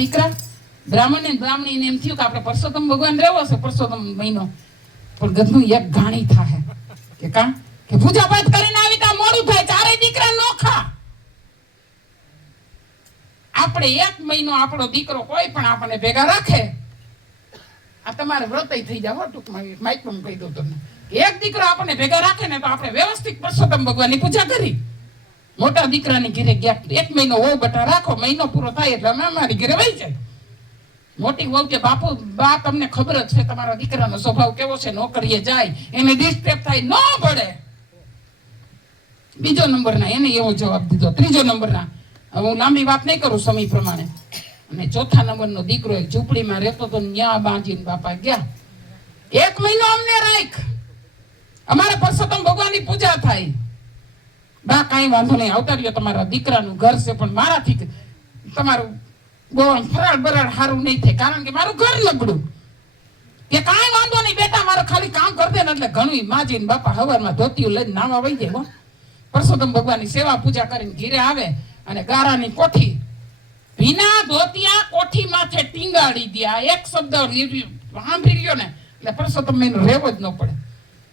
દીકરા બ્રાહ્મણ ને બ્રાહ્મણી એમ થયું કે આપણે પરસોત્તમ ભગવાન રહેવો છે પરસોત્તમ મહિનો, પણ ગધનું એક ઘાણી થાય કે કા કે પૂજા પાઠ કરીને આવી તા મોડું થાય, ચારે દીકરા નોખા. આપણે એક મહિનો આપણો દીકરો કોઈ પણ આપણને ભેગા રાખે, આ તમારે વ્રતય થઈ જાવ ટૂંકમાં માઇકમાં કહી દઉં તમને, એક દીકરો આપણને ભેગા રાખે ને તો આપણે વ્યવસ્થિત પરસોત્તમ ભગવાનની પૂજા કરી. મોટા દીકરાની ઘરે ગયા, એક મહિનો વહુ બટા રાખો, મહિનો પૂરો થાય એટલે અમે અમારી ઘરે વહી જાય. મોટી વહુ કે બાપુ બા તમને ખબર જ છે તમારા દીકરાનો સ્વભાવ કેવો છે, નોકરીએ જાય એને ડિસ્ટર્બ થાય, ન પડે. બીજો નંબરના એને એવો જવાબ દીધો. ત્રીજો નંબરના, હું લાંબી વાત નહીં કરું સમય પ્રમાણે, અને ચોથા નંબરનો દીકરો એક ઝૂંપડીમાં રહેતો તો ન્યા બાંધીને બાપા ગયા, એક મહિનો અમને રાખ, અમારે પરસોત્તમ ભગવાનની પૂજા થાય. બા કાંઈ વાંધો નહીં, આવતા રહ્યો, તમારા દીકરાનું ઘર છે, પણ મારાથી તમારું બહુ ફરાળ બરાળ સારું નહીં થાય, કારણ કે મારું ઘર લબડું. કે કાંઈ વાંધો નહીં બેટા, મારે ખાલી કામ કરી દે ને એટલે ઘણું. માજી ને બાપા હવારમાં ધોતિયું લઈને નાવા વહી જાય. પરસોત્તમ ભગવાનની સેવા પૂજા કરીને ઘીરે આવે અને ગારાની કોઠી ભીના ધોતિયા કોઠી માથે ટીંગાડી દે. એક શબ્દ સાંભળી લ્યો ને એટલે પરસોત્તમ મહિનો રહેવો જ ન પડે.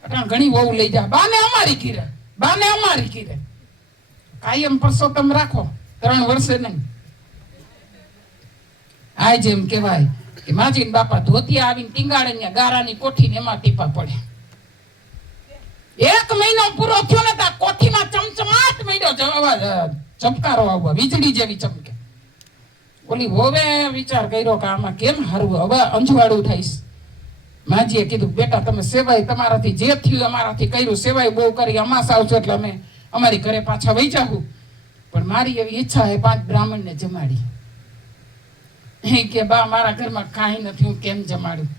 એટલે ઘણી વહુ લઈ જાય, બાને અમારી ઘીરે, બાને અમારી ઘીરે. કાયમ પરસોત્તમ રાખો, 3 વર્ષે નહીં. આ જેમ કહેવાય કે માજી ને બાપા ધોતિયા આવીને ટીંગાડે ને ગારાની કોઠી ને એમાં ટીપા પડે. એક મહિનો પૂરો થયો ને ત્યાં કોઠીમાં ચમચમાટ માંડ્યો, ચમકારો આવવા, વીજળી જેવી ચમકે. ઓલી હોવે વિચાર કર્યો કે આમાં કેમ હારવું, હવે અંજવાળું થઈશ. માજીએ કીધું બેટા તમે સેવાય તમારાથી જે થયું અમારાથી કર્યું, સેવાય બહુ કરી, અમાસ આવશે એટલે અમે અમારી ઘરે પાછા વહી જાવું, પણ મારી એવી ઈચ્છા હે 5 બ્રાહ્મણને જમાડી. કે બા મારા ઘરમાં કાંઈ નથી, હું કેમ જમાડું.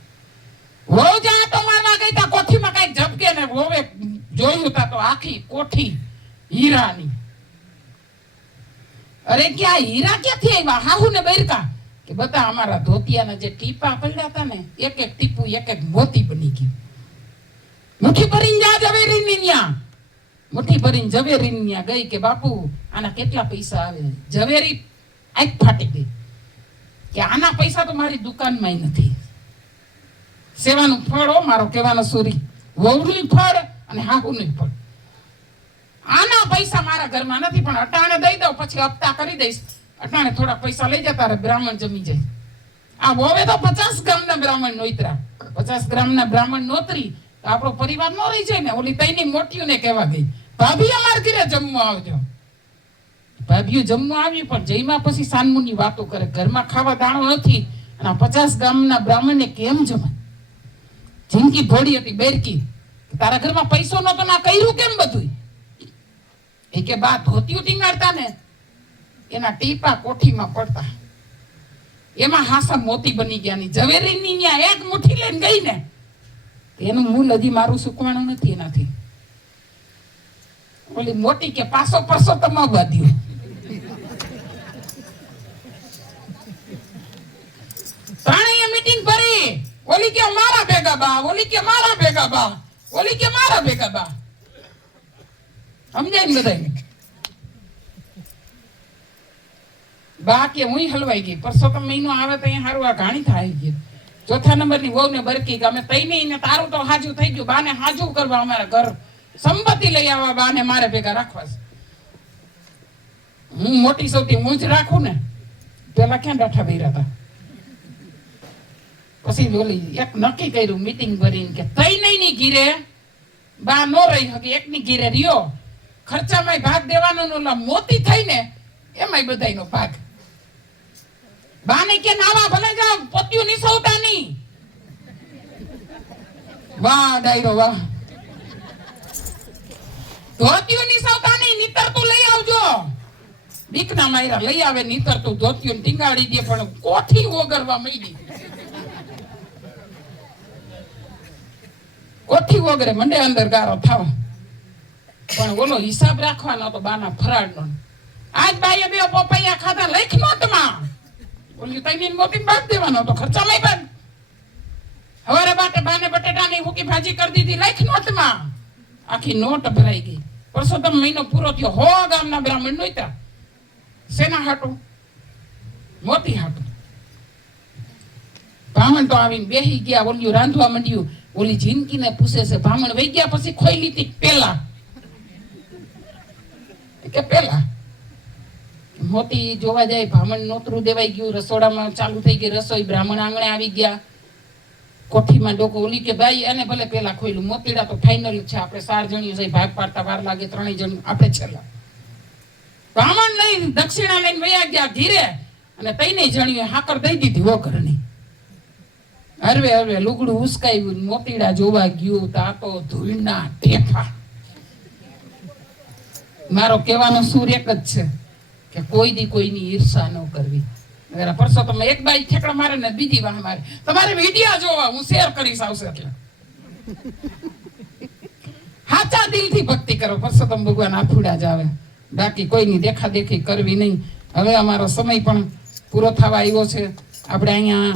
વહુ જ્યાં તો મારવા ગઈ તા કોઠીમાં કઈક ઝબકે ને વહુએ જોયું તા તો આખી કોઠી હીરાની. અરે ક્યાં હીરા ક્યાંથી આવ્યા, હાહુ ને બૈરકા કે બધા અમારા ધોતિયાના જે ટીપા પડ્યા હતા ને, એક એક ટીપું એક એક મોતી બની ગયું. મુઠ્ઠી ભરીને જા ઝવેરીની ન્યા, મુઠ્ઠી ભરીને ઝવેરીની ન્યા ગઈ કે બાપુ આના કેટલા પૈસા આવે. ઝવેરી આંખ ફાટી ગઈ કે આના પૈસા તો મારી દુકાનમાં નથી. સેવાનું ફળ હો મારો કહેવાનો સુરી, વહુનું ફળ અને હાહુનું ફળ. આના પૈસા મારા ઘરમાં નથી, પણ અટાણે દઈ દઉં, પછી હપ્તા કરી દઈશ. અટાણે થોડા પૈસા લઈ જતા રે, બ્રાહ્મણ જમી જાય. આ વોવે તો 50 ગ્રામના બ્રાહ્મણ નોતરા, 50 ગ્રામના બ્રાહ્મણ નોતરી તો આપણો પરિવાર નો રહી જાય ને. ઓલી તઈની મોટીઓને કહેવા ગઈ, ભાભી અમાર ઘરે જમવા આવજો. ભાભીઓ જમવા આવ્યું, પણ જઈમાં પછી સાનમુની વાતો કરે, ઘરમાં ખાવા દાણો નથી, અને 50 ગામના બ્રાહ્મણને કેમ જમાય. જિંદગી ભોળી હતી બેરકી, તારા ઘરમાં પૈસો નતો ના કર્યું કેમ બધું. એ કે બા ધોતિયું ટીંગાડતા ને એના ટીપા કોઠીમાં પડતા, એમાં હાસા મોતી બની ગયા. ની ઝવેરીની ન્યા એક મુઠ્ઠી લઈને ગઈ ને એનું મૂળ હજી મારું સુકવાણું નથી એનાથી. ઓલી મોટી કે પાસો પરસો તમા બાંધ્યું. ત્રણેય મીટિંગ ભરી, ઓલી કે મારા ભેગા બા, ઓલી કે મારા ભેગા બા, ઓલી કે મારા ભેગા બા. સમજાય ને બધાને. બા કે હું હલવાઈ ગઈ, પરસોત્તમ મહિનો આવે તો અહીંયા હારું આ ઘાણી થાય ગઈ. ચોથા નંબરની વહુ ને બરકી કે અમે તઈ નહીં ને તારું તો હાજુ થઈ ગયું, બાને હાજુ કરવા અમારા ઘર સંપત્તિ લઈ આવવા, બાને મારે ભેગા રાખવા. હું મોટી સૌથી હું જ રાખું ને, પેલા ક્યાં ડાઠા ભર્યા હતા. પછી બોલી એક નક્કી કર્યું મીટિંગ ભરીને કે તઈ નહીં ની ઘીરે બા નો રહી હકી, એકની ઘીરે રહ્યો, ખર્ચામાં ભાગ દેવાનો, મોતી થઈ ને એમાંય બધાયનો ભાગ. બાને કે નાવા ભલે જાવ, પોતિયું નિસવતા નહીં. વાહ ડાયરો વાહ. ધોતિયું નિસવતા નહીં, નીતર તું લઈ આવજો. બીકના માયરા લઈ આવે, નીતર તું ધોતિયું ટીંગાડી દે, પણ કોઠી ઓગરવા માંડી. કોઠી ઓગરે મંડે અંદર ગારો થાવ, પણ ઓલો હિસાબ રાખવાનો તો બાના ફરાળનો. આજ બાઈએ 2 પપૈયા ખાધા, લખ નોટમાં. ઓલી તઈની મોતી બાદ દેવાનો તો ખર્ચામાં બાદ. હવારે બાને બટેટાની હુકી ભાજી કરી દીધી, લખ નોટમાં. આખી નોટ ભરાઈ ગઈ. પરસોત્તમ મહિનો પૂરો થયો, 100 ગામના બ્રાહ્મણ નોતા. શેના હાટું? મોતી હાટું. બ્રાહ્મણ તો આવીને બેહી ગયા, ઓલિયું રાંધવા માંડ્યું. ઓલી જિંદગીને પૂછે છે, બ્રાહ્મણ વહી ગયા પછી ખોઈ લીધી પેલા? કે પેલા મોતી જોવા જાય, બ્રાહ્મણ નોતરું દેવાઈ ગયું, રસોડામાં ચાલુ થઈ ગઈ રસોઈ, બ્રાહ્મણ આંગણે આવી ગયા, કોઠીમાં ડોકો. ઓલી કે ભાઈ એને ભલે પેલા ખોઈલું, મોતીડા તો ફાઇનલ છે, આપણે 4 જણીઓ જઈ ભાગ પાડતા વાર લાગે, 3 જણ આપણે છેલ્લા. બ્રાહ્મણ લઈ દક્ષિણા લઈને વયા ગયા ઘીરે, અને 3 જણીએ હાકર દઈ દીધી વગરની. હરવે હરવે લુગડું ઉસકાયું, મોતીડા જોવા ગયું તો આ તો ધૂળના ટેફા. મારો કહેવાનો સૂર એક જ છે કે કોઈ દી કોઈની ઈર્ષા ન કરવી. પરસો તમે એક બાઈ ઠેકડા મારે ને બીજી વાહ મારે, તમારે વિડિયા જોવા હું શેર કરીશ આવશે એટલે. સાચા દિલથી ભક્તિ કરો, પરસો તમે ભગવાન આફુડા જ આવે. બાકી કોઈની દેખાદેખી કરવી નહીં. હવે અમારો સમય પણ પૂરો થવા આવ્યો છે. આપણે અહીંયા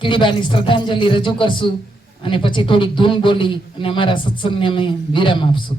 કીડીબાની શ્રદ્ધાંજલિ રજૂ કરશું અને પછી થોડીક ધૂન બોલી અને અમારા સત્સંગને અમે વિરામ આપશું.